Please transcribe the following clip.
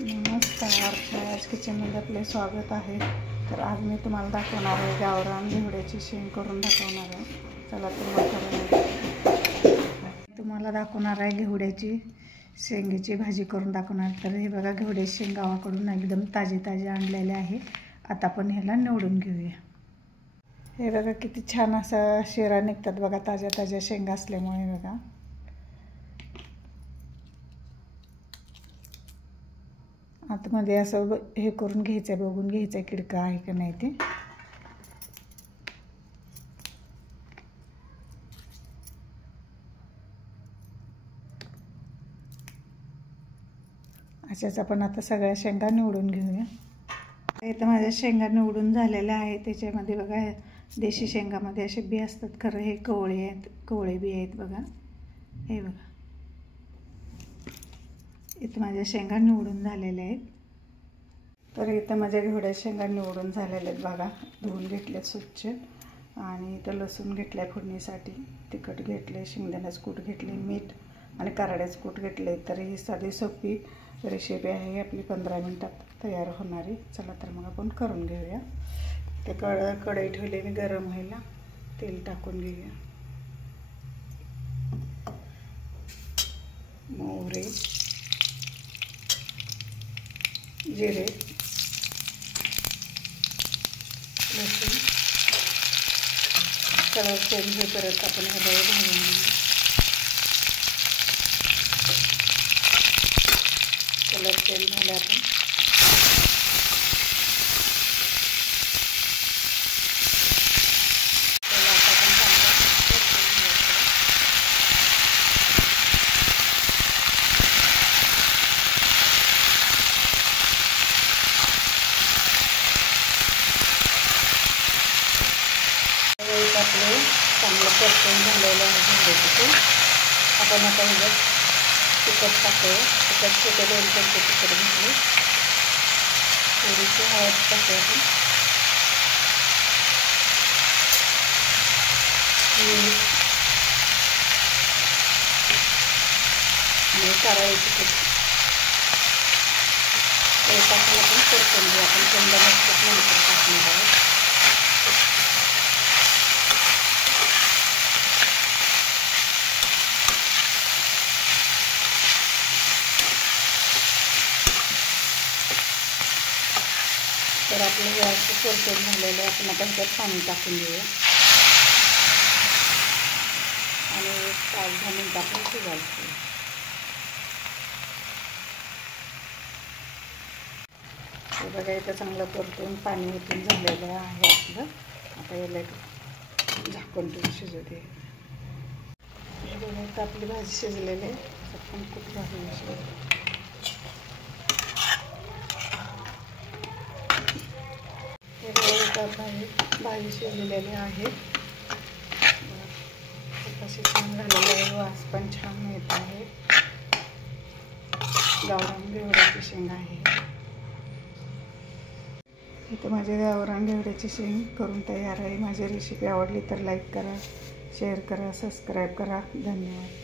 नमस्कार, छायाज किचनमध्ये आपले स्वागत आहे. तर आज मी तुम्हाला दाखवणार आहे गावरान घेवड्याची शेंग करून दाखवणार आहे. चला तुम्हाला दाखवणार आहे घेवड्याची शेंगेची भाजी करून दाखवणार. तर हे बघा, घेवड्याची शेंग गावाकडून एकदम ताजी आणलेले आहे. आता आपण ह्याला निवडून घेऊया. हे बघा किती छान असं शिरा निघतात बघा, ताज्या शेंगा असल्यामुळे. बघा आतमध्ये असं हे करून घ्यायचं, बघून घ्यायचं किडका आहे का नाही ते. अशाच आपण आता सगळ्या शेंगा निवडून घेऊया. इथं माझ्या शेंगा निवडून झालेल्या आहे. त्याच्यामध्ये बघा देशी शेंगामध्ये असे बी असतात, खरं हे कवळे बी आहेत बघा. हे बघा, इथं माझ्या शेंगा निवडून झालेल्या आहेत. तर इथं माझ्या घेवड्या शेंगा निवडून झालेल्या आहेत बघा. धुवून घेतल्यात स्वच्छ. आणि इथं लसूण घेतलं आहे फोडणीसाठी, तिखट घेतले, शेंगदाण्याचं कूट घेतले, मीठ आणि कारड्याचं कूट घेतले. तर ही साधी सोपी रेसिपी आहे आपली, 15 मिनटात तयार होणारी. चला तर मग आपण करून घेऊया. ते कढई ठेवली मी गरम व्हायला. तेल टाकून घेऊया. मोहरी, जिरे, लसूण कलर चेंज होईपर्यंत आपण ह्याला भाजून घेऊ. कलर चेंज झाले आपण आपले चांगलं परतून झालेलं आहे. आपण आता ह्याच्यात तिखट टाकूया. तिखट छोटे 2 चमचे तिखट घेतले. थोडीशी हळद टाकूया आपण. आणि कारळे तिखट ते टाकून आपण परतून घेऊ. आपण शेंगदाण्याचं कूट नंतर टाकणार आहोत. तर आपलं हे असं परतून झालेलं आहे. आपण आता ह्याच्यात पाणी टाकून घेऊया आणि 5-10 मिनिटं आपण शिजायचं. हे बघा, इथं चांगलं परतून पाणी ओतून झालेलं आहे आपलं. आता याला झाकून ठेवून शिजू दे. हे बघा, इथं आपली भाजी शिजलेली आहे. आपण खूप भाजी शिजली. भाजी शिजलेली आहे. कशी छान झालेली आहे. वास पण छान येत आहे. गावरान घेवड्याची शेंग आहे. इथं माझी गावरान घेवड्याची शेंग करून तयार आहे. माझी रेसिपी आवडली तर लाईक करा, शेअर करा, सबस्क्राईब करा. धन्यवाद.